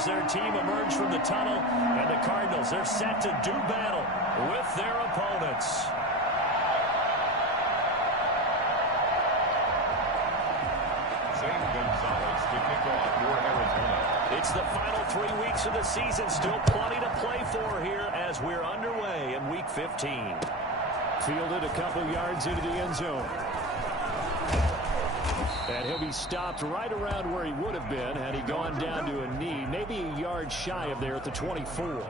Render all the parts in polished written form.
as their team emerge from the tunnel. And the Cardinals, they're set to do battle with their opponents. It's the final 3 weeks of the season. Still plenty to play for here as we're underway in Week 15. Fielded a couple yards into the end zone. And he'll be stopped right around where he would have been had he gone down to a knee, maybe a yard shy of there at the 24.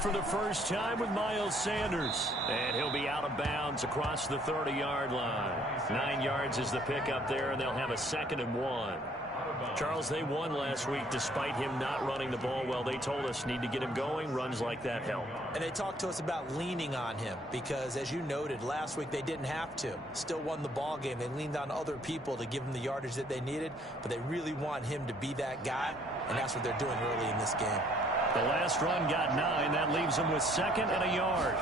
For the first time with Miles Sanders. And he'll be out of bounds across the 30-yard line. 9 yards is the pickup there, and they'll have a 2nd and 1. Charles, they won last week despite him not running the ball well. They told us need to get him going. Runs like that help. And they talked to us about leaning on him because, as you noted, last week they didn't have to. Still won the ball game. They leaned on other people to give them the yardage that they needed, but they really want him to be that guy, and that's what they're doing early in this game. The last run got 9. That leaves them with 2nd and a yard.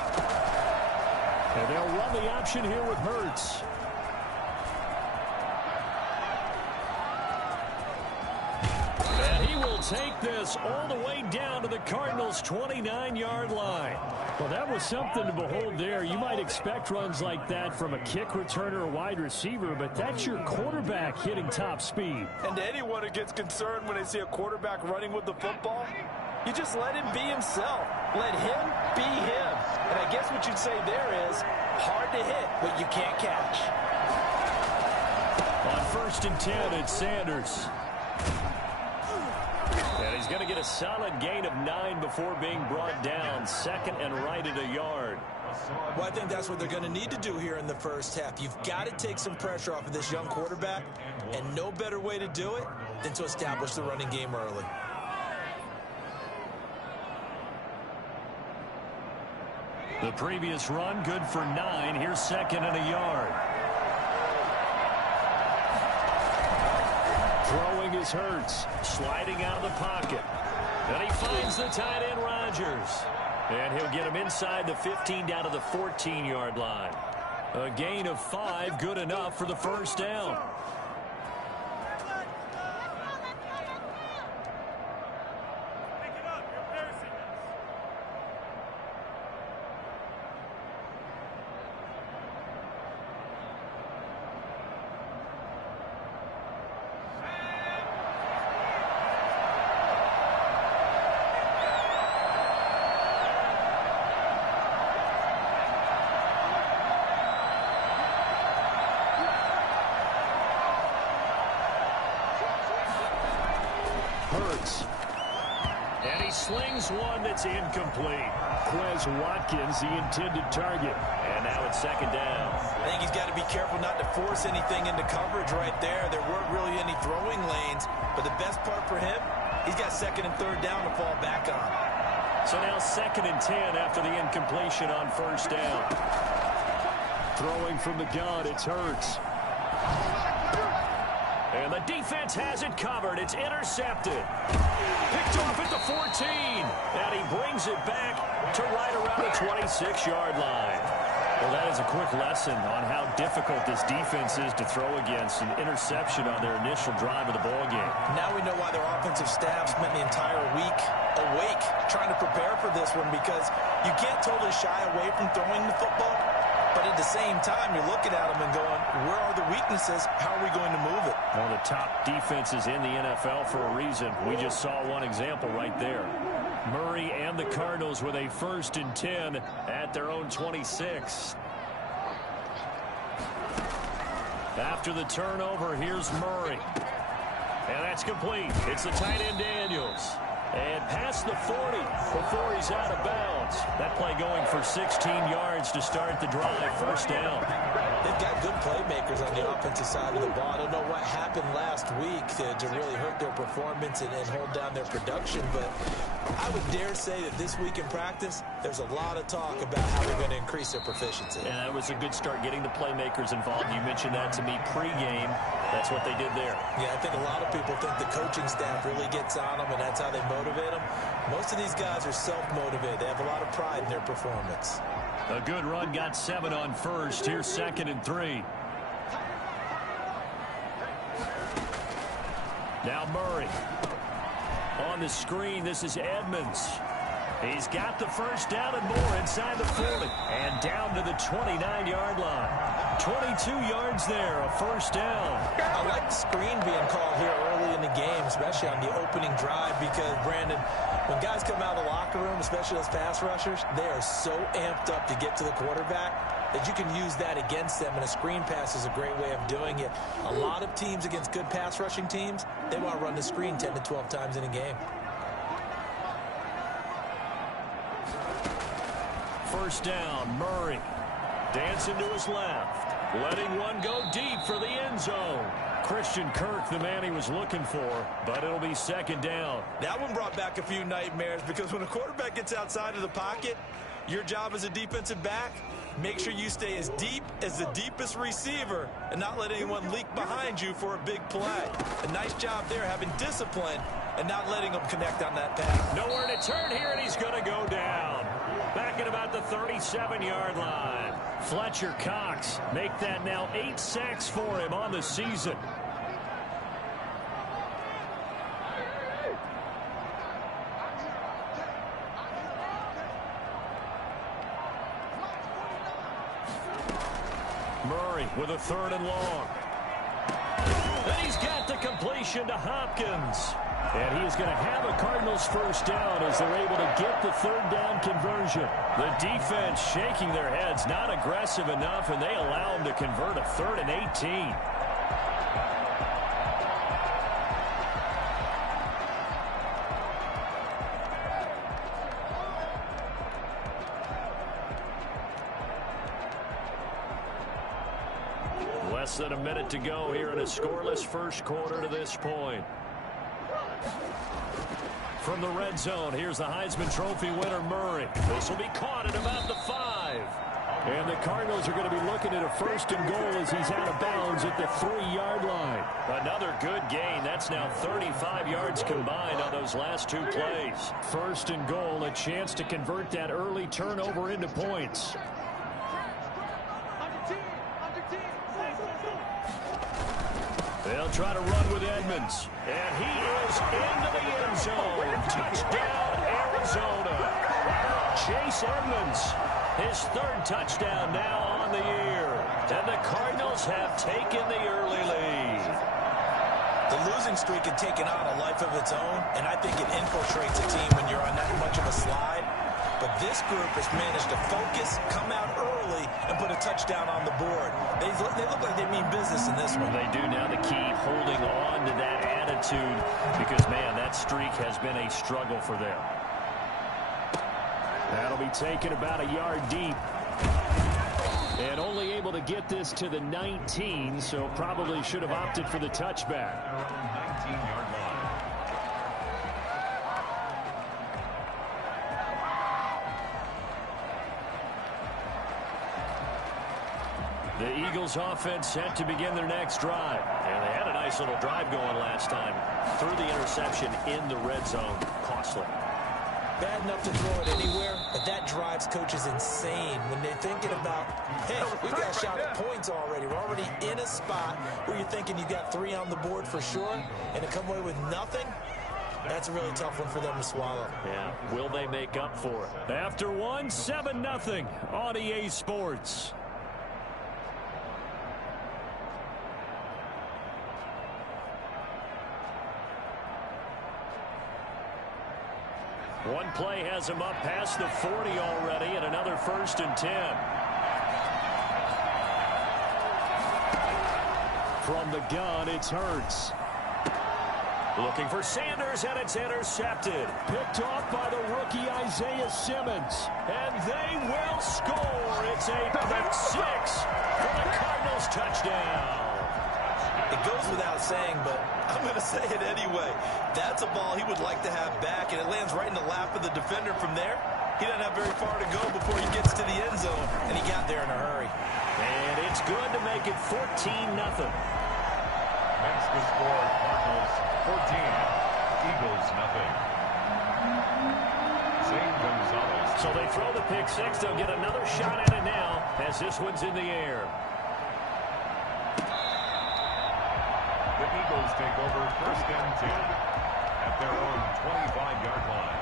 And they'll run the option here with Hurts. And he will take this all the way down to the Cardinals' 29-yard line. Well, that was something to behold there. You might expect runs like that from a kick returner or wide receiver, but that's your quarterback hitting top speed. And to anyone who gets concerned when they see a quarterback running with the football, you just let him be himself. Let him be him. And I guess what you'd say there is hard to hit, but you can't catch. On 1st and 10, it's Sanders. And he's going to get a solid gain of 9 before being brought down. 2nd and right at a yard. Well, I think that's what they're going to need to do here in the first half. You've got to take some pressure off of this young quarterback, and no better way to do it than to establish the running game early. The previous run, good for 9. Here's 2nd and a yard. Throwing is Hurts. Sliding out of the pocket. And he finds the tight end, Rodgers. And he'll get him inside the 15 down to the 14-yard line. A gain of 5, good enough for the first down. Hurts. And he slings one that's incomplete. Quez Watkins, the intended target. And now it's 2nd down. I think he's got to be careful not to force anything into coverage right there. There weren't really any throwing lanes. But the best part for him, he's got 2nd and 3rd down to fall back on. So now 2nd and 10 after the incompletion on 1st down. Throwing from the gun, it's Hurts. And the defense has it covered. It's intercepted. Picked off at the 14. And he brings it back to right around the 26-yard line. Well, that is a quick lesson on how difficult this defense is to throw against. An interception on their initial drive of the ballgame. Now we know why their offensive staff spent the entire week awake trying to prepare for this one, because you can't totally shy away from throwing the football. But at the same time, you're looking at them and going, where are the weaknesses? How are we going to move it? One of the top defenses in the NFL for a reason. We just saw one example right there. Murray and the Cardinals with a 1st and 10 at their own 26. After the turnover, here's Murray. And that's complete. It's the tight end, Daniels. And past the 40 before he's out of bounds. That play going for 16 yards to start the drive. First down. They've got good playmakers on the offensive side of the ball. I don't know what happened last week to really hurt their performance and hold down their production, but I would dare say that this week in practice, there's a lot of talk about how they're going to increase their proficiency. And that was a good start, getting the playmakers involved. You mentioned that to me pregame. That's what they did there. Yeah, I think a lot of people think the coaching staff really gets on them, and that's how they motivate them. Most of these guys are self-motivated. They have a lot of pride in their performance. A good run, got 7 on first. Here's 2nd and 3. Now Murray. On the screen, this is Edmonds. He's got the first down and more inside the 40. And down to the 29-yard line. 22 yards there, a first down. I like the screen being called here early in the game, especially on the opening drive, because, Brandon, when guys come out of the locker room, especially those pass rushers, they are so amped up to get to the quarterback that you can use that against them, and a screen pass is a great way of doing it. A lot of teams against good pass rushing teams, they want to run the screen 10 to 12 times in a game. First down, Murray. Dancing to his left. Letting one go deep for the end zone. Christian Kirk, the man he was looking for, but it'll be 2nd down. That one brought back a few nightmares, because when a quarterback gets outside of the pocket, your job as a defensive back, make sure you stay as deep as the deepest receiver and not let anyone leak behind you for a big play. A nice job there, having discipline and not letting them connect on that pass. Nowhere to turn here, and he's going to go down. Back at about the 37-yard line. Fletcher Cox make that now 8 sacks for him on the season. Murray with a 3rd and long. And he's got the completion to Hopkins. And he is going to have a Cardinals first down as they're able to get the 3rd down conversion. The defense shaking their heads, not aggressive enough, and they allow him to convert a 3rd and 18. Less than a minute to go here in a scoreless first quarter to this point. From the red zone, here's the Heisman Trophy winner, Murray. This will be caught at about the 5. And the Cardinals are going to be looking at a 1st and goal as he's out of bounds at the 3-yard line. Another good gain. That's now 35 yards combined on those last 2 plays. 1st and goal, a chance to convert that early turnover into points. They'll try to run with Edmonds. And he is into the end zone. Touchdown, Arizona. Chase Edmonds, his 3rd touchdown now on the year. And the Cardinals have taken the early lead. The losing streak had taken on a life of its own, and I think it infiltrates a team when you're on that much of a slide. But this group has managed to focus, come out early, and put a touchdown on the board. They look like they mean business in this one. They do now. The key, holding on to that attitude, because, man, that streak has been a struggle for them. That'll be taken about a yard deep. And only able to get this to the 19, so probably should have opted for the touchback. 19-yard line. The Eagles offense set to begin their next drive. And they had a nice little drive going last time. Threw the interception in the red zone. Costly. Bad enough to throw it anywhere, but that drives coaches insane when they're thinking about, hey, we got a shot at points already. We're already in a spot where you're thinking you got 3 on the board for sure, and to come away with nothing, that's a really tough one for them to swallow. Yeah, will they make up for it? After one, 7-0 on EA Sports. One play has him up past the 40 already, and another 1st and 10. From the gun, it's Hurts. Looking for Sanders, and it's intercepted. Picked off by the rookie Isaiah Simmons. And they will score. It's a pick six for the Cardinals touchdown. It goes without saying, but I'm going to say it anyway. That's a ball he would like to have back, and it lands right in the lap of the defender from there. He doesn't have very far to go before he gets to the end zone, and he got there in a hurry. And it's good to make it 14-0. Makes the score Cardinals 14, Eagles nothing. Zane Gonzalez. So they throw the pick six. They'll get another shot at it now as this one's in the air. The Eagles take over 1st and 10 at their own 25-yard line.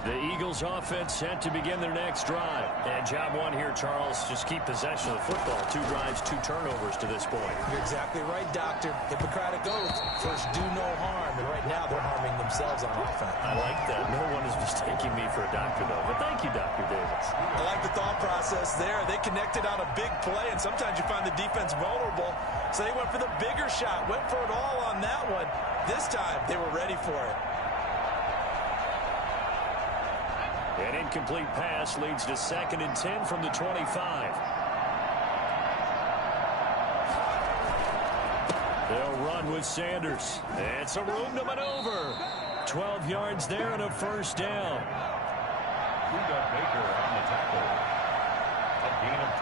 The Eagles offense set to begin their next drive. And job one here, Charles, just keep possession of the football. 2 drives, 2 turnovers to this point. You're exactly right, Doctor. Hippocratic oath. First, do no harm. And right now, they're harming themselves on offense. I like that. No one is mistaking me for a doctor, though. But thank you, Dr. Davis. I like the thought process there. They connected on a big play, and sometimes you find the defense vulnerable. So they went for the bigger shot, went for it all on that one. This time, they were ready for it. An incomplete pass leads to 2nd and 10 from the 25. They'll run with Sanders. It's a room to maneuver. 12 yards there and a first down. Luda Baker on the tackle. A gain of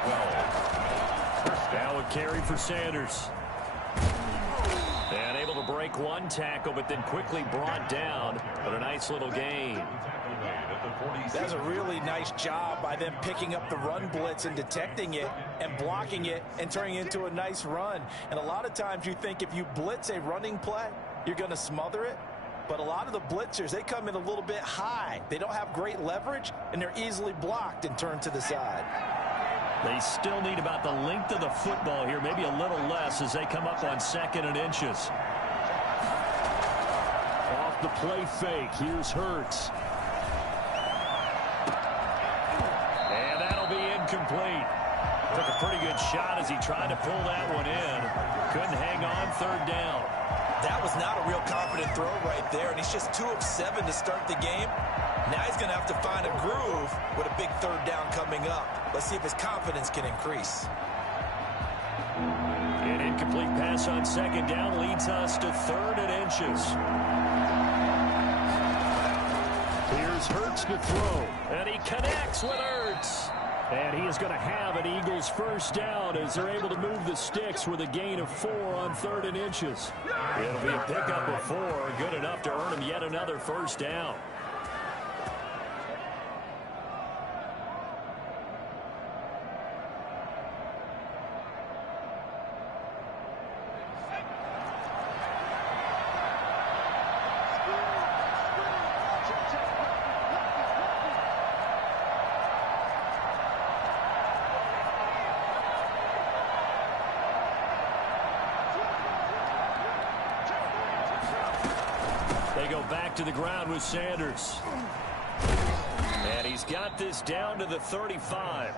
12. First down. Now a carry for Sanders. And able to break one tackle, but then quickly brought down. But a nice little gain. That's a really nice job by them picking up the run blitz and detecting it and blocking it and turning it into a nice run. And a lot of times you think if you blitz a running play, you're going to smother it. But a lot of the blitzers, they come in a little bit high. They don't have great leverage, and they're easily blocked and turned to the side. They still need about the length of the football here, maybe a little less as they come up on 2nd and inches. Off the play fake. Here's Hurts. Complete. Took a pretty good shot as he tried to pull that one in. Couldn't hang on 3rd down. That was not a real confident throw right there, and he's just 2 of 7 to start the game. Now he's going to have to find a groove with a big 3rd down coming up. Let's see if his confidence can increase. An incomplete pass on 2nd down leads us to 3rd and inches. Here's Hurts to throw. And he connects with Hurts. And he is going to have an Eagles first down as they're able to move the sticks with a gain of 4 on 3rd and inches. It'll be a pickup of 4, good enough to earn him yet another first down. They go back to the ground with Sanders. And he's got this down to the 35.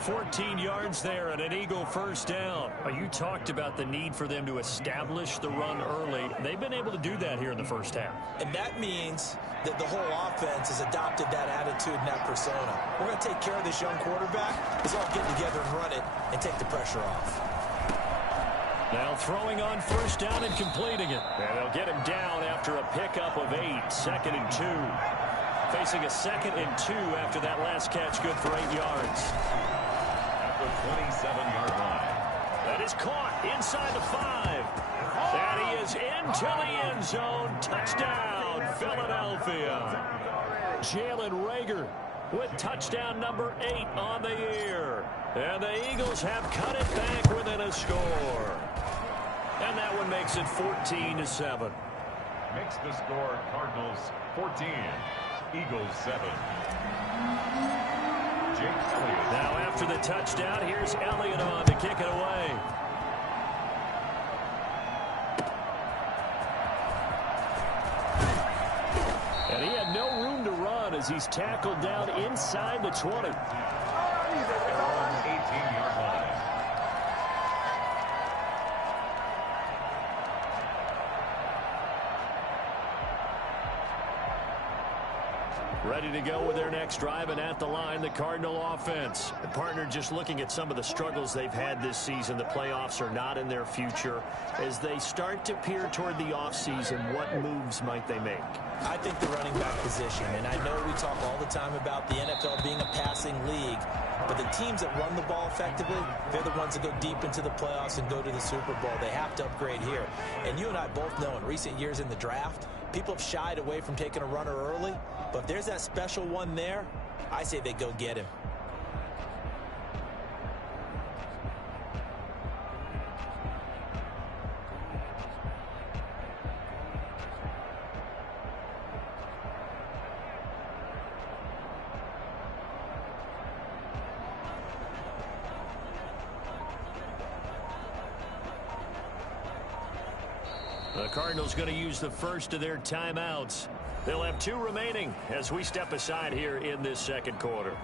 14 yards there and an Eagle first down. You talked about the need for them to establish the run early. They've been able to do that here in the first half. And that means that the whole offense has adopted that attitude and that persona. We're going to take care of this young quarterback. Let's all get together and run it and take the pressure off. Now throwing on first down and completing it. And they'll get him down after a pickup of 8. 2nd and 2. Facing a 2nd and 2 after that last catch, good for 8 yards. At the 27-yard line. That is caught inside the 5. And he is into the end zone. Touchdown, Philadelphia. Jalen Reagor with touchdown number 8 on the year. And the Eagles have cut it back within a score. And that one makes it 14-7. Makes the score Cardinals 14, Eagles 7. Jake Elliott. Now after the touchdown, here's Elliott on to kick it away. down as he's tackled down inside the 20. 18-yard line. Ready to go with their next drive, and at the line, the Cardinal offense. And partner, just looking at some of the struggles they've had this season, the playoffs are not in their future. As they start to peer toward the offseason, what moves might they make? I think the running back position, and I know we talk all the time about the NFL being a passing league, but the teams that run the ball effectively, they're the ones that go deep into the playoffs and go to the Super Bowl. They have to upgrade here. And you and I both know in recent years in the draft, people have shied away from taking a runner early, but if there's that special one there, I say they go get him. The Cardinals going to use the first of their timeouts. They'll have 2 remaining as we step aside here in this second quarter.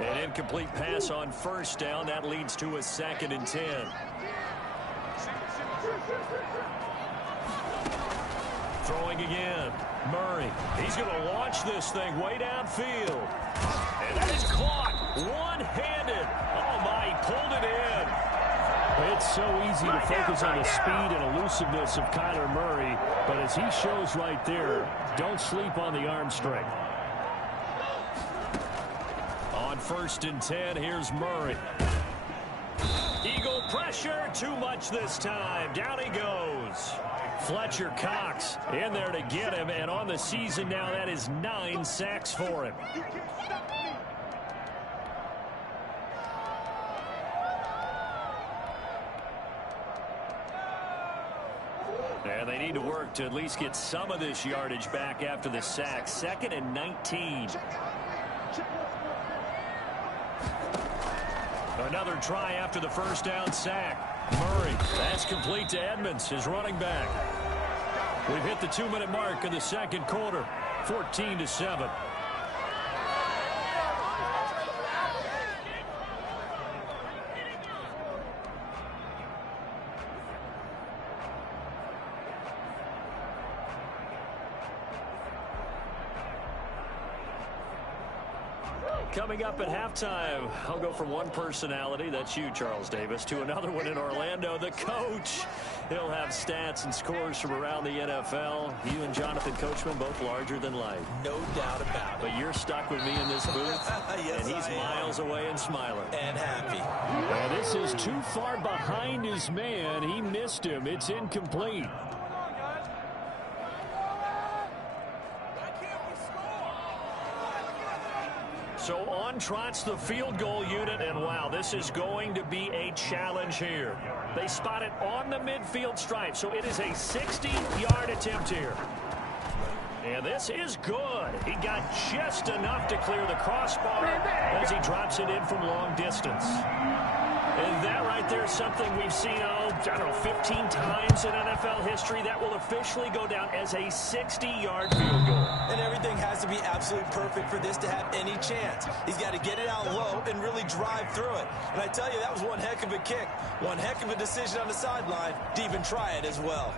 An incomplete pass on first down. That leads to a 2nd and 10. Throwing again. Murray. He's going to launch this thing way downfield. And that is caught one-handed. Oh, my, he pulled it in. It's so easy to focus on the speed and elusiveness of Kyler Murray. But as he shows right there, don't sleep on the arm strength. On 1st and 10, here's Murray. Eagle pressure, too much this time. Down he goes. Fletcher Cox in there to get him, and on the season now, that is 9 sacks for him. And they need to work to at least get some of this yardage back after the sack. 2nd and 19. Another try after the first down sack. Murray, that's complete to Edmonds, his running back. We've hit the 2-minute mark in the second quarter, 14-7. Coming up at halftime, I'll go from one personality, that's you, Charles Davis, to another one in Orlando, the coach. He'll have stats and scores from around the NFL. You and Jonathan Coachman, both larger than life. No doubt about it. But you're stuck with me in this booth, yes, and he's miles away and smiling. And happy. Well, this is too far behind his man. He missed him. It's incomplete. So on trots the field goal unit, and wow, this is going to be a challenge here. They spot it on the midfield stripe, so it is a 60-yard attempt here. And this is good. He got just enough to clear the crossbar as he drops it in from long distance. And that right there is something we've seen, I don't know, 15 times in NFL history. That will officially go down as a 60-yard field goal. And everything has to be absolutely perfect for this to have any chance. He's got to get it out low and really drive through it. And I tell you, that was one heck of a kick. One heck of a decision on the sideline to even try it as well.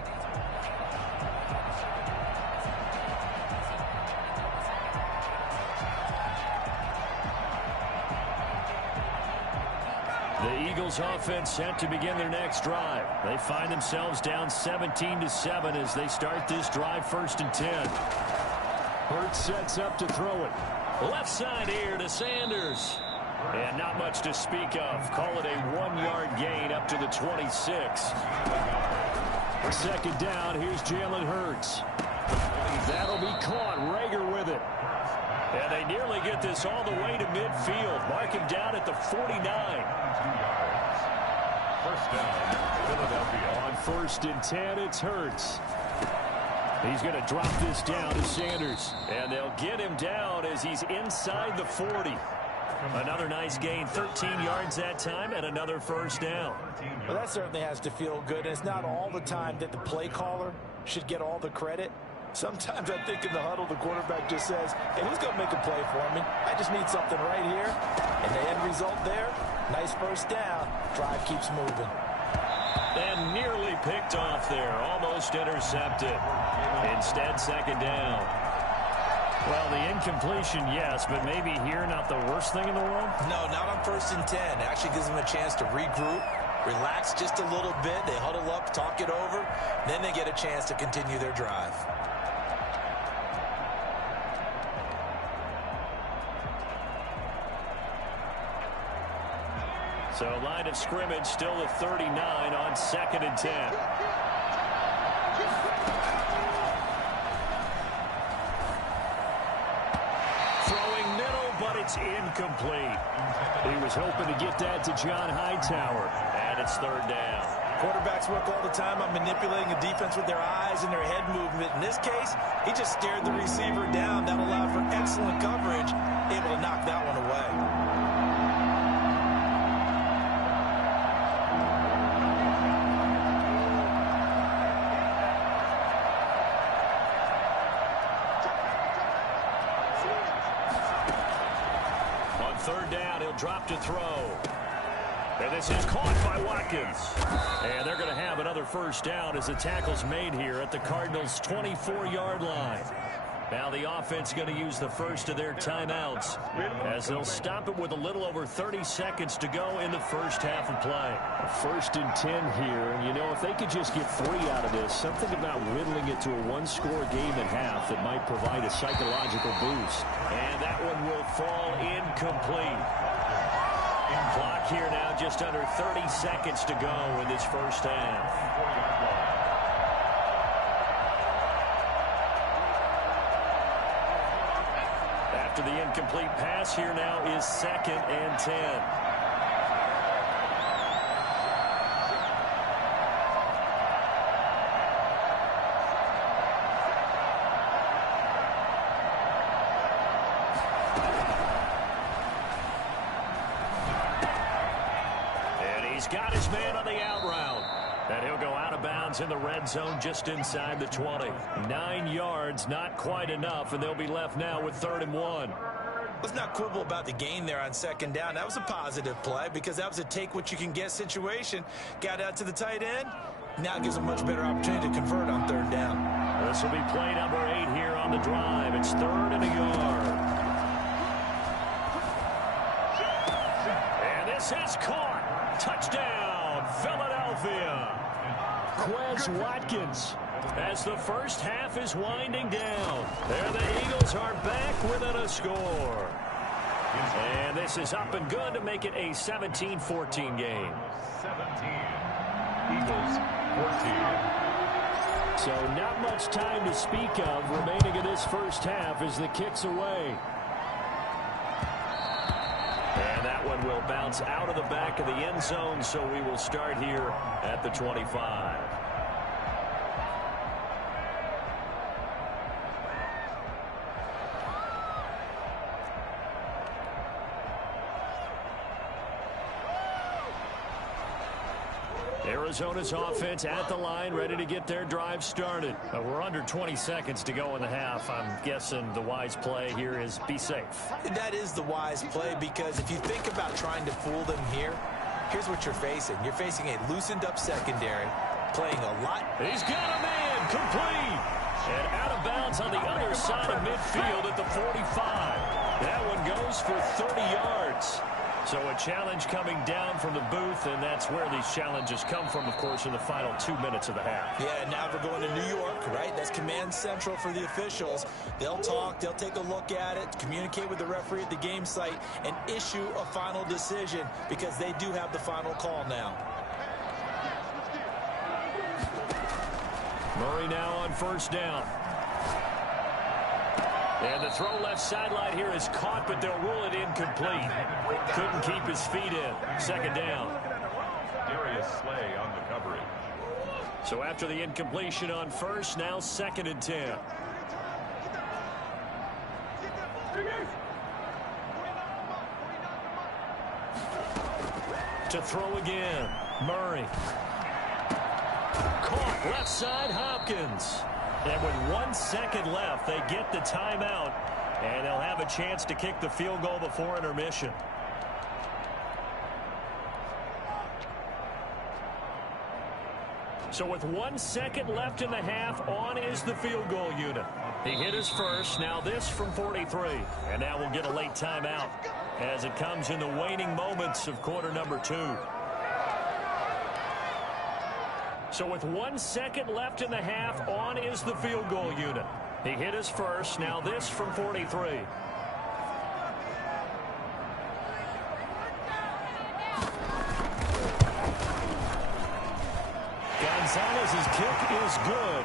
The Eagles offense set to begin their next drive. They find themselves down 17-7 as they start this drive, 1st and 10. Hurts sets up to throw it. Left side here to Sanders. And not much to speak of. Call it a 1-yard gain up to the 26. 2nd down, here's Jalen Hurts. That'll be caught. Rager with it. And they nearly get this all the way to midfield. Mark him down at the 49. First down, Philadelphia. On 1st and 10, it's Hurts. He's going to drop this down to Sanders. And they'll get him down as he's inside the 40. Another nice gain, 13 yards that time, and another first down. Well, that certainly has to feel good. And it's not all the time that the play caller should get all the credit. Sometimes I think in the huddle, the quarterback just says, hey, who's going to make a play for me? I just need something right here. And the end result there, nice first down. Drive keeps moving. And nearly picked off there, almost intercepted. Instead, second down. Well, the incompletion, yes, but maybe here not the worst thing in the world? No, not on 1st and 10. It actually gives them a chance to regroup, relax just a little bit. They huddle up, talk it over. Then they get a chance to continue their drive. So line of scrimmage still at 39 on 2nd and 10. Throwing middle, but it's incomplete. He was hoping to get that to John Hightower, and it's 3rd down. Quarterbacks work all the time on manipulating a defense with their eyes and their head movement. In this case, he just stared the receiver down. That allowed for excellent coverage, able to knock that one away. Drop to throw. And this is caught by Watkins. And they're going to have another first down as the tackle's made here at the Cardinals' 24-yard line. Now the offense going to use the first of their timeouts as they'll stop it with a little over 30 seconds to go in the first half of play. 1st and 10 here, and you know, if they could just get 3 out of this, something about whittling it to a one-score game at half that might provide a psychological boost. And that one will fall incomplete. Clock here now just under 30 seconds to go in this first half. After the incomplete pass, here now is 2nd and 10. And he's got his man on the out route. And he'll go out of bounds in the red zone just inside the 20. 9 yards, not quite enough, and they'll be left now with 3rd and 1. Let's not quibble about the gain there on 2nd down. That was a positive play because that was a take-what-you-can-get situation. Got out to the tight end. Now it gives a much better opportunity to convert on 3rd down. This will be play number 8 here on the drive. It's 3rd and a yard. And this is caught. Touchdown, Philadelphia. Quez Watkins as the first half is winding down. There the Eagles are back within a score. And this is up and good to make it a 17-14 game. 17. Eagles 14. So not much time to speak of remaining in this first half as the kick's away. And that one will bounce out of the back of the end zone, so we will start here at the 25. Arizona's offense at the line, ready to get their drive started. We're under 20 seconds to go in the half. I'm guessing the wise play here is be safe. That is the wise play because if you think about trying to fool them here, here's what you're facing. You're facing a loosened-up secondary, playing a lot. He's got a man, complete. And out of bounds on the other side of midfield at the 45. That one goes for 30 yards. So a challenge coming down from the booth, and that's where these challenges come from, of course, in the final 2 minutes of the half. Yeah, now we're going to New York, right? That's command central for the officials. They'll talk, they'll take a look at it, communicate with the referee at the game site, and issue a final decision because they do have the final call now. Murray now on first down. And the throw left sideline here is caught, but they'll rule it incomplete. Couldn't keep his feet in. Second down. Darius Slay on the coverage. So after the incompletion on first, now 2nd and 10. To throw again, Murray. Caught left side, Hopkins. And with 1 second left, they get the timeout, and they'll have a chance to kick the field goal before intermission. So with 1 second left in the half, on is the field goal unit. He hit his first, now this from 43. And now we'll get a late timeout as it comes in the waning moments of quarter number 2. So with 1 second left in the half, on is the field goal unit. He hit his first, now this from 43. Gonzalez's kick is good.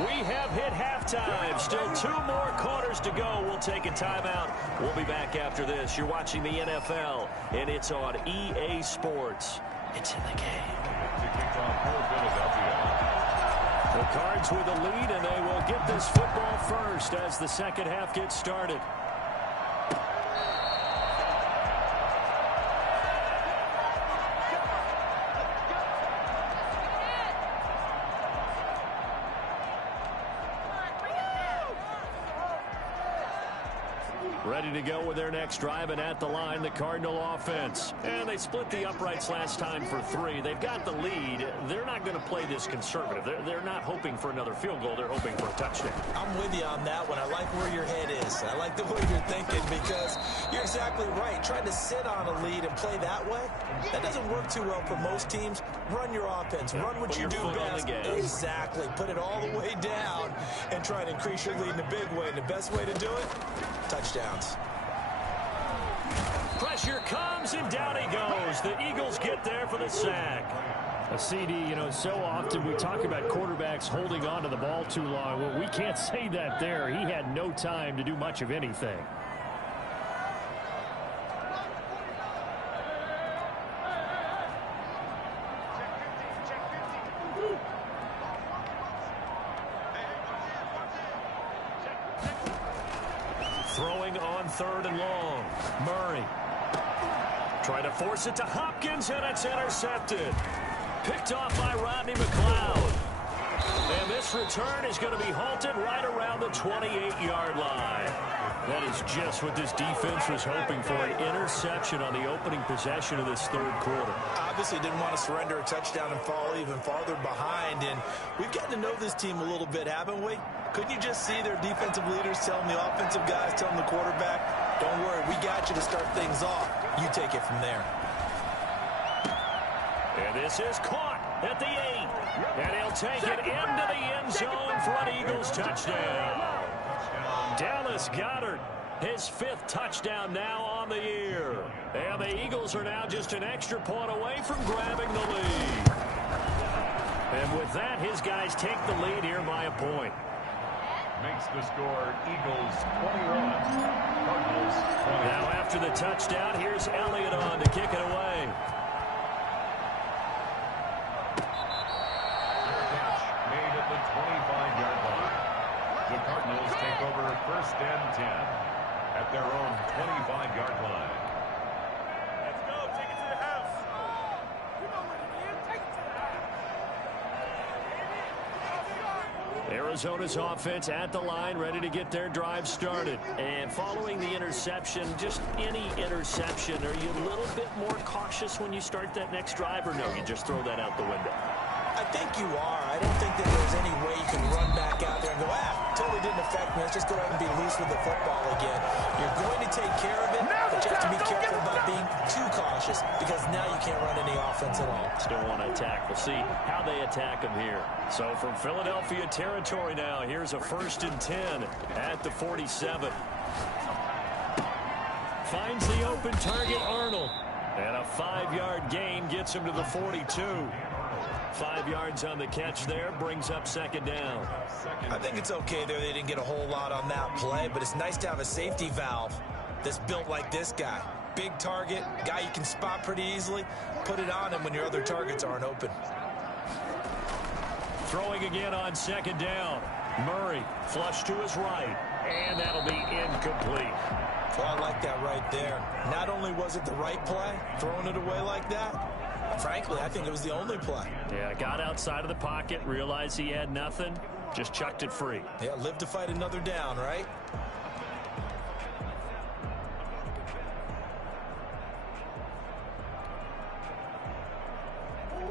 We have hit halftime. Still 2 more quarters to go. We'll take a timeout. We'll be back after this. You're watching the NFL, and it's on EA Sports. It's in the game. The Cards with a lead, and they will get this football first as the second half gets started. Ready to go with their next drive, and at the line, the Cardinal offense. And they split the uprights last time for 3. They've got the lead. They're not going to play this conservative. They're not hoping for another field goal. They're hoping for a touchdown. I'm with you on that one. I like where your head is. I like the way you're thinking because you're exactly right. Trying to sit on a lead and play that way, that doesn't work too well for most teams. Run your offense. Run what you do best. Exactly. Put it all the way down and try to increase your lead in a big way. And the best way to do it, touchdowns. Pressure comes, and down he goes. The Eagles get there for the sack. A CD, you know, so often we talk about quarterbacks holding on to the ball too long. Well, we can't say that there. He had no time to do much of anything. Throwing on 3rd and long. Murray. Trying to force it to Hopkins, and it's intercepted. Picked off by Rodney McLeod. And this return is going to be halted right around the 28-yard line. That is just what this defense was hoping for, an interception on the opening possession of this 3rd quarter. Obviously didn't want to surrender a touchdown and fall even farther behind. And we've gotten to know this team a little bit, haven't we? Couldn't you just see their defensive leaders telling the offensive guys, telling the quarterback, don't worry, we got you to start things off. You take it from there. And this is caught at the 8. And he'll take it into the end zone for an Eagles touchdown. Dallas Goedert, his 5th touchdown now on the year. And the Eagles are now just an extra point away from grabbing the lead. And with that, his guys take the lead here by a point. Makes the score Eagles 21, Cardinals 20. Now after the touchdown, here's Elliott on to kick it away. Catch made at the 25-yard line. The Cardinals take over 1st and 10 at their own 25-yard line. Let's go. Take it to the house. You know what it is. Take it to the house. Arizona's offense at the line, ready to get their drive started. And following the interception, just any interception, are you a little bit more cautious when you start that next drive, or no, you just throw that out the window? I think you are. I don't think that there's any way you can run back out there and go, totally didn't affect me. Let's just go ahead and be loose with the football again. You're going to take care of it, but you have to be careful about being too cautious because now you can't run any offense at all. Still want to attack. We'll see how they attack them here. So from Philadelphia territory now, here's a 1st and 10 at the 47. Finds the open target, Arnold. And a 5-yard gain gets him to the 42. 5 yards on the catch there, brings up 2nd down. I think it's okay there. They didn't get a whole lot on that play, but it's nice to have a safety valve that's built like this guy. big target, guy you can spot pretty easily. Put it on him when your other targets aren't open. Throwing again on second down. Murray flush to his right, and that'll be incomplete. Well, I like that right there. Not only was it the right play, throwing it away like that, frankly, I think it was the only play. Yeah, got outside of the pocket, realized he had nothing, just chucked it free. Yeah, live to fight another down, right?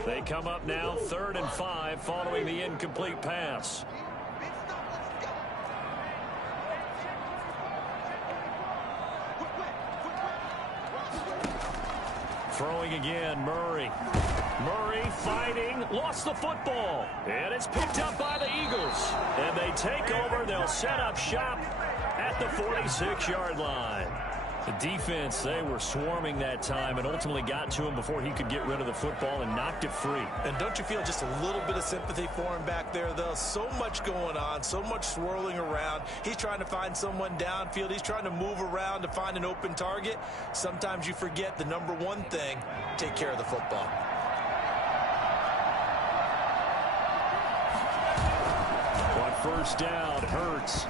They come up now 3rd and 5 following the incomplete pass. Throwing again, Murray. Murray fighting, lost the football. And it's picked up by the Eagles. And they take over. They'll set up shop at the 46-yard line. The defense, they were swarming that time and ultimately got to him before he could get rid of the football and knocked it free. And don't you feel just a little bit of sympathy for him back there, though? So much going on, so much swirling around. He's trying to find someone downfield. He's trying to move around to find an open target. Sometimes you forget the number one thing, take care of the football. On first down, Hurts.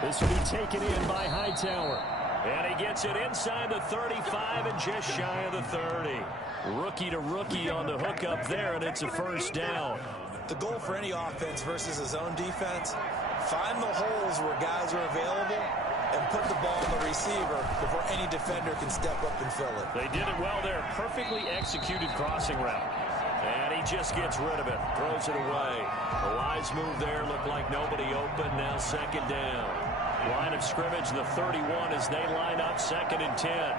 This will be taken in by Hightower. And he gets it inside the 35 and just shy of the 30. Rookie to rookie on the hook up there, and it's a first down. The goal for any offense versus his own defense, find the holes where guys are available and put the ball on the receiver before any defender can step up and fill it. They did it well there. Perfectly executed crossing route. And he just gets rid of it. Throws it away. A wise move there. Looked like nobody open. Now second down. Line of scrimmage, the 31 as they line up 2nd and 10.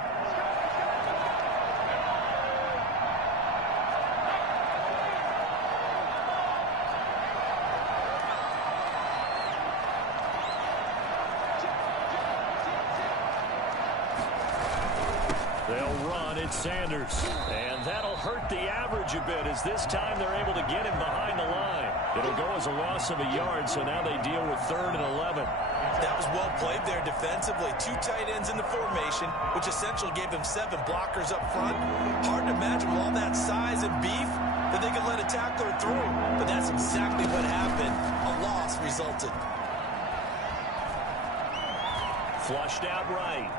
They'll run. It's Sanders. And that'll hurt the average a bit as this time they're able to get him behind the line. It'll go as a loss of a yard, so now they deal with 3rd and 11. That was well played there defensively. 2 tight ends in the formation, which essentially gave them 7 blockers up front. Hard to imagine with all that size and beef that they could let a tackler through. But that's exactly what happened. A loss resulted. Flushed out right.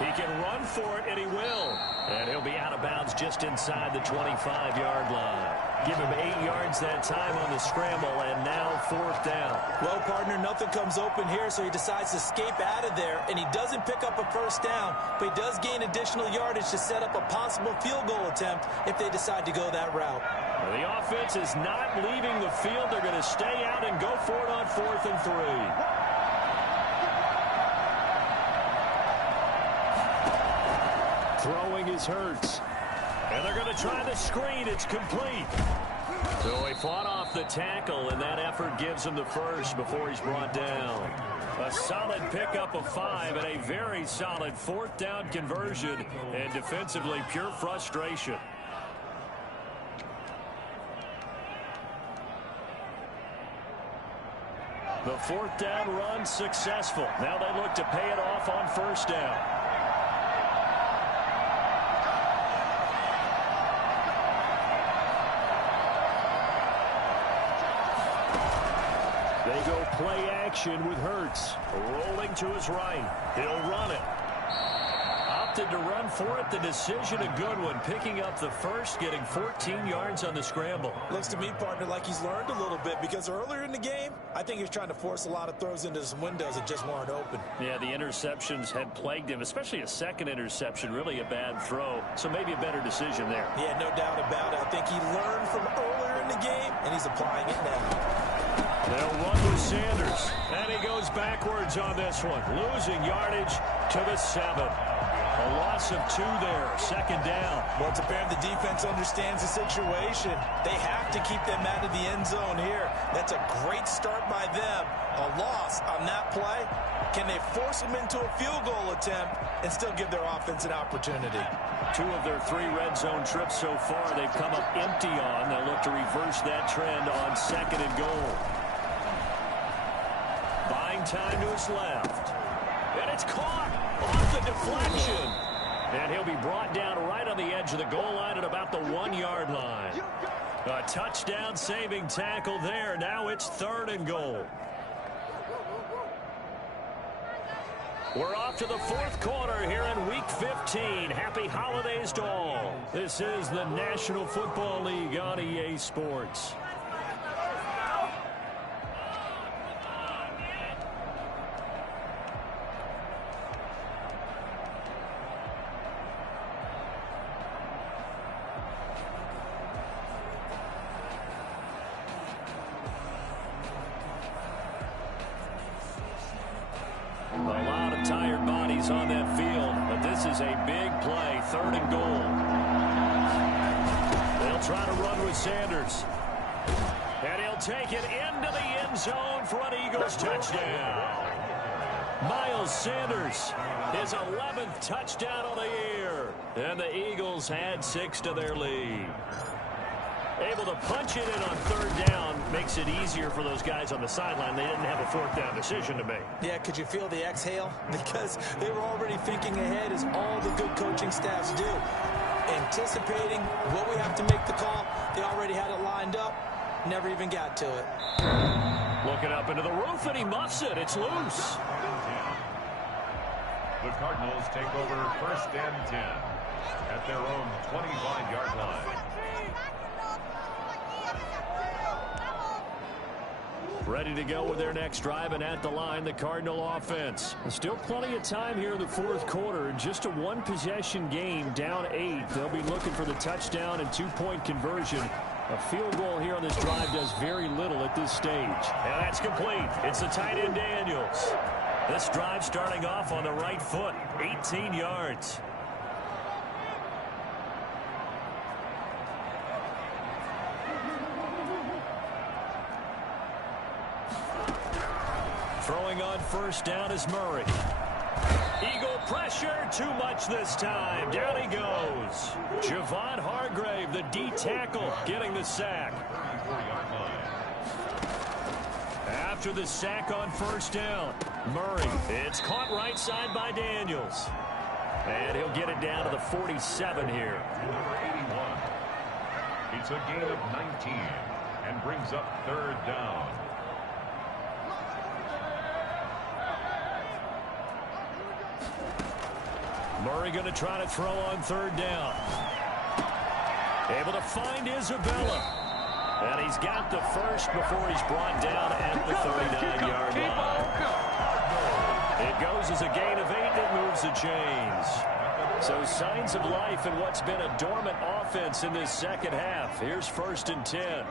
He can run for it, and he will. And he'll be out of bounds just inside the 25-yard line. Give him 8 yards that time on the scramble, and now 4th down. Well, partner, nothing comes open here, so he decides to escape out of there, and he doesn't pick up a first down, but he does gain additional yardage to set up a possible field goal attempt if they decide to go that route. Well, the offense is not leaving the field. They're going to stay out and go for it on 4th and 3. Throwing is Hurts. And they're going to try the screen. It's complete. So he fought off the tackle, and that effort gives him the first before he's brought down. A solid pickup of 5 and a very solid 4th down conversion. And defensively, pure frustration. The 4th down run successful. Now they look to pay it off on first down. They go play action with Hurts. Rolling to his right. He'll run it. Opted to run for it. The decision a good one. Picking up the first, getting 14 yards on the scramble. Looks to me, partner, like he's learned a little bit because earlier in the game, I think he was trying to force a lot of throws into some windows that just weren't open. Yeah, the interceptions had plagued him, especially a second interception. Really a bad throw. So maybe a better decision there. Yeah, no doubt about it. I think he learned from earlier in the game, and he's applying it now. They'll run with Sanders. And he goes backwards on this one. Losing yardage to the 7. A loss of 2 there. Second down. Well, it's apparent the defense understands the situation. They have to keep them out of the end zone here. That's a great start by them. A loss on that play. Can they force them into a field goal attempt and still give their offense an opportunity? 2 of their 3 red zone trips so far they've come up empty on. They'll look to reverse that trend on 2nd and goal. Buying time to his left. And it's caught off the deflection. And he'll be brought down right on the edge of the goal line at about the 1-yard line. A touchdown-saving tackle there. Now it's 3rd and goal. We're off to the 4th quarter here in Week 15. Happy holidays to all. This is the National Football League on EA Sports. Tired bodies on that field, but this is a big play. 3rd and goal. They'll try to run with Sanders. And he'll take it into the end zone for an Eagles touchdown. Miles Sanders, his 11th touchdown on the year. And the Eagles had 6 to their lead. Able to punch it in on 3rd down makes it easier for those guys on the sideline. They didn't have a 4th down decision to make. Yeah, could you feel the exhale? Because they were already thinking ahead, as all the good coaching staffs do. Anticipating what we have to make the call. They already had it lined up. Never even got to it. Looking up into the roof, and he muffs it. It's loose. The Cardinals take over 1st and 10 at their own 25-yard line. Ready to go with their next drive, and at the line, the Cardinal offense. Still plenty of time here in the 4th quarter. Just a 1-possession game, down 8. They'll be looking for the touchdown and 2-point conversion. A field goal here on this drive does very little at this stage. And that's complete. It's the tight end Daniels. This drive starting off on the right foot, 18 yards. Throwing on 1st down is Murray. Eagle pressure, too much this time. Down he goes. Javon Hargrave, the D tackle, getting the sack. After the sack on 1st down, Murray. It's caught right side by Daniels. And he'll get it down to the 47 here. Number 81. It's a gain of 19 and brings up 3rd down. Murray going to try to throw on 3rd down. Able to find Isabella. And he's got the first before he's brought down at the 39-yard line. It goes as a gain of 8, and it moves the chains. So signs of life in what's been a dormant offense in this 2nd half. Here's 1st and 10.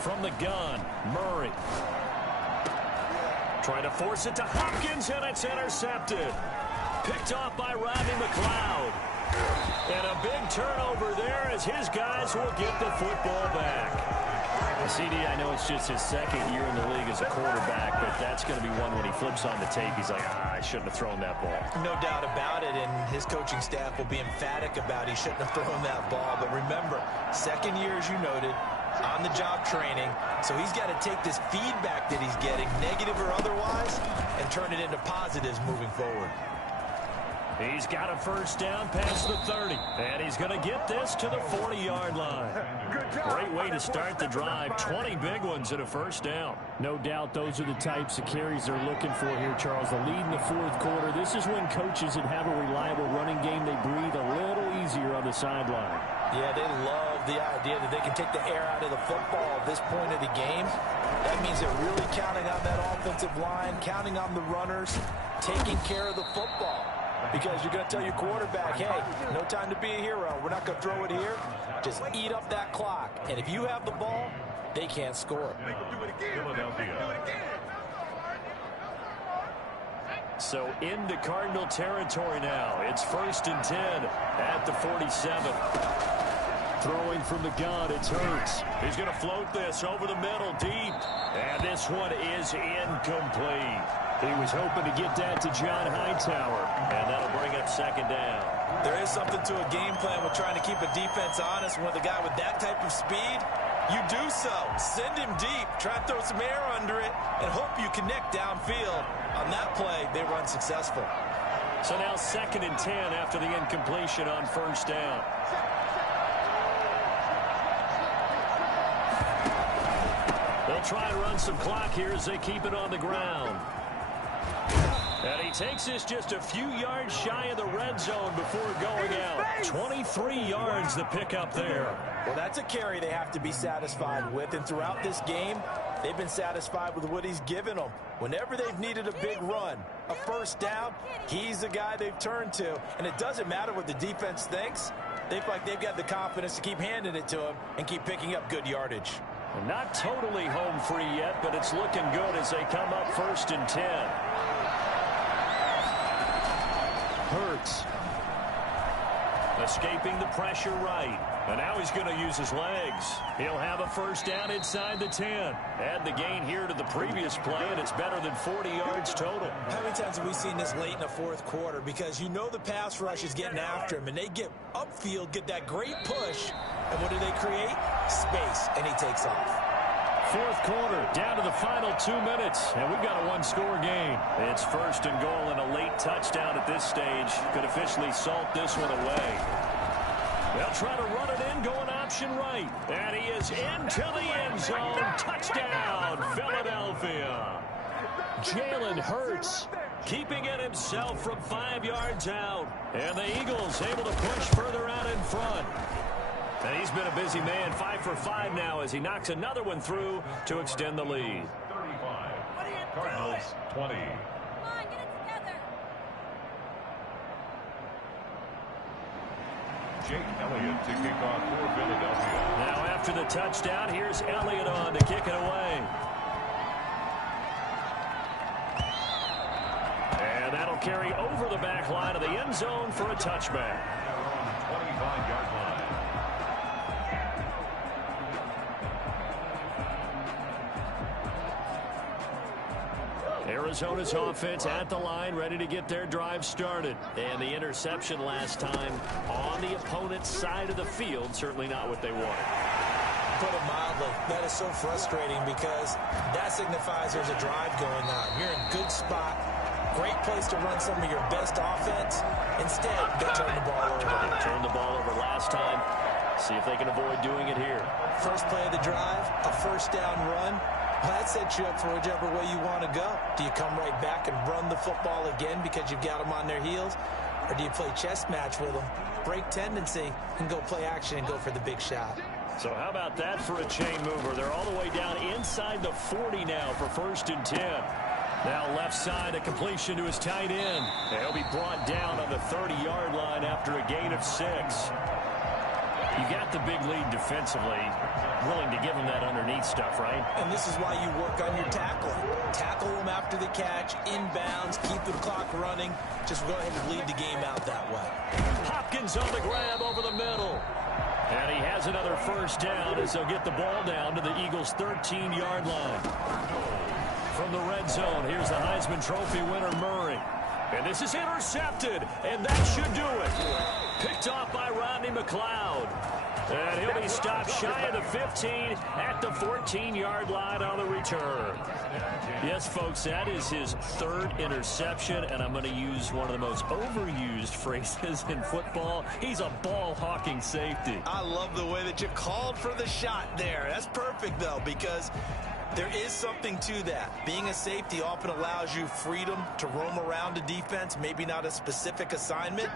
From the gun, Murray. Trying to force it to Hopkins, and it's intercepted. Picked off by Rodney McLeod. And a big turnover there as his guys will get the football back. CD, I know it's just his 2nd year in the league as a quarterback, but that's going to be one when he flips on the tape. He's like, I shouldn't have thrown that ball. No doubt about it, and his coaching staff will be emphatic about he shouldn't have thrown that ball. But remember, 2nd year, as you noted, on-the-job training, so he's got to take this feedback that he's getting, negative or otherwise, and turn it into positives moving forward. He's got a 1st down past the 30, and he's going to get this to the 40-yard line. Great way to start the drive. 20 big ones at a 1st down. No doubt those are the types of carries they're looking for here, Charles. The lead in the 4th quarter. This is when coaches that have a reliable running game, they breathe a little easier on the sideline. Yeah, they love the idea that they can take the air out of the football at this point of the game. That means they're really counting on that offensive line, counting on the runners, taking care of the football. Because you're going to tell your quarterback, hey, no time to be a hero. We're not going to throw it here. Just eat up that clock. And if you have the ball, they can't score. Philadelphia. So into Cardinal territory now. It's 1st and 10 at the 47. Throwing from the gun, it's Hurts. He's going to float this over the middle deep. And this one is incomplete. He was hoping to get that to John Hightower. And that'll bring up 2nd down. There is something to a game plan with trying to keep a defense honest. When the guy with that type of speed, You do so. Send him deep. Try and throw some air under it and hope you connect downfield. On that play, they run successful. So now 2nd and 10 after the incompletion on first down. They'll try and run some clock here as they keep it on the ground. And he takes this just a few yards shy of the red zone before going out. 23 yards the pickup there. Well, that's a carry they have to be satisfied with. And throughout this game, they've been satisfied with what he's given them. Whenever they've needed a big run, a first down, he's the guy they've turned to. And it doesn't matter what the defense thinks. They feel like they've got the confidence to keep handing it to him and keep picking up good yardage. Well, not totally home free yet, but it's looking good as they come up 1st and 10. Hurts. Escaping the pressure right. And now he's going to use his legs. He'll have a first down inside the 10. Add the gain here to the previous play, and it's better than 40 yards total. How many times have we seen this late in the fourth quarter? Because you know the pass rush is getting after him, and they get upfield, get that great push. And what do they create? Space, and he takes off. Fourth quarter, down to the final 2 minutes, and we've got a one-score game. It's 1st and goal and a late touchdown at this stage. Could officially salt this one away. They'll try to run it in, going option right. And he is into the end zone. Touchdown, Philadelphia. Jalen Hurts keeping it himself from 5 yards out. And the Eagles able to push further out in front. And he's been a busy man, 5 for 5 now as he knocks another one through to extend the lead. 35. Cardinals 20. Come on, get it together. Jake Elliott to kick off for Philadelphia. Now after the touchdown, here's Elliott on to kick it away. And that'll carry over the back line of the end zone for a touchback. 25-yard line. Arizona's offense at the line, ready to get their drive started. And the interception last time on the opponent's side of the field, certainly not what they wanted. Put it mildly, that is so frustrating because that signifies there's a drive going on. You're in a good spot, great place to run some of your best offense. Instead, they turn the ball over. They turned the ball over last time. See if they can avoid doing it here. First play of the drive, a first down run. Well, that sets you up for whichever way you want to go. Do you come right back and run the football again because you've got them on their heels? Or do you play chess match with them, break tendency, and go play action and go for the big shot? So how about that for a chain mover? They're all the way down inside the 40 now for 1st and 10. Now left side, a completion to his tight end. He'll be brought down on the 30-yard line after a gain of 6. You got the big lead defensively, willing to give them that underneath stuff, right? And this is why you work on your tackling. Tackle them after the catch, inbounds, keep the clock running. Just go ahead and lead the game out that way. Hopkins on the grab over the middle. And he has another first down as they'll get the ball down to the Eagles' 13-yard line. From the red zone, here's the Heisman Trophy winner, Murray. And this is intercepted, and that should do it. Picked off by Rodney McLeod. And he'll be stopped shy of the 15 at the 14-yard line on the return. Yes, folks, that is his 3rd interception, and I'm going to use one of the most overused phrases in football. He's a ball-hawking safety. I love the way that you called for the shot there. That's perfect, though, because there is something to that. Being a safety often allows you freedom to roam around a defense, maybe not a specific assignment.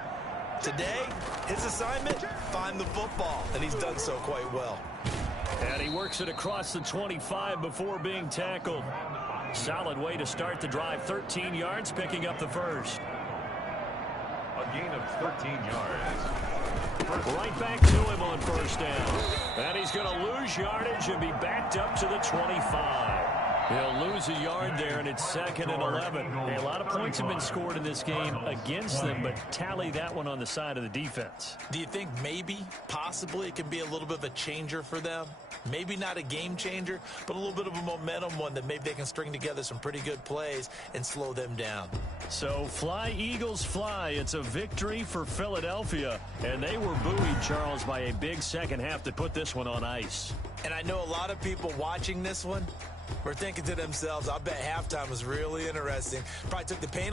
Today, his assignment, find the football, and he's done so quite well. And he works it across the 25 before being tackled. Solid way to start the drive. 13 yards, picking up the first. A gain of 13 yards. Right back to him on first down. And he's going to lose yardage and be backed up to the 25. They'll lose a yard there, and it's 2nd and 11. Hey, a lot of points have been scored in this game against them, but tally that one on the side of the defense. Do you think maybe, possibly, it can be a little bit of a changer for them? Maybe not a game changer, but a little bit of a momentum one that maybe they can string together some pretty good plays and slow them down. So fly, Eagles, fly. It's a victory for Philadelphia, and they were buoyed, Charles, by a big second half to put this one on ice. And I know a lot of people watching this one were thinking to themselves, I bet halftime was really interesting. Probably took the paint off